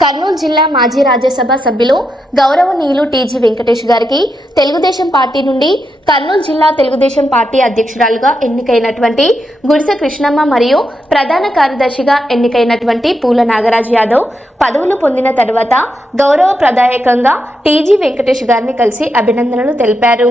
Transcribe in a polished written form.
కర్నూలు జిల్లా మాజీ రాజ్యసభ సభ్యులు గౌరవనీయులు టీజీ వెంకటేష్ గారికి తెలుగుదేశం పార్టీ నుండి కర్నూలు జిల్లా తెలుగుదేశం పార్టీ అధ్యక్షురాలుగా ఎన్నికైనటువంటి గుడిసె కృష్ణమ్మ మరియు ప్రధాన కార్యదర్శిగా ఎన్నికైనటువంటి పూల నాగరాజ్ యాదవ్ పదవులు పొందిన తర్వాత గౌరవ ప్రదాయకంగా టీజీ వెంకటేష్ గారిని కలిసి అభినందనలు తెలిపారు.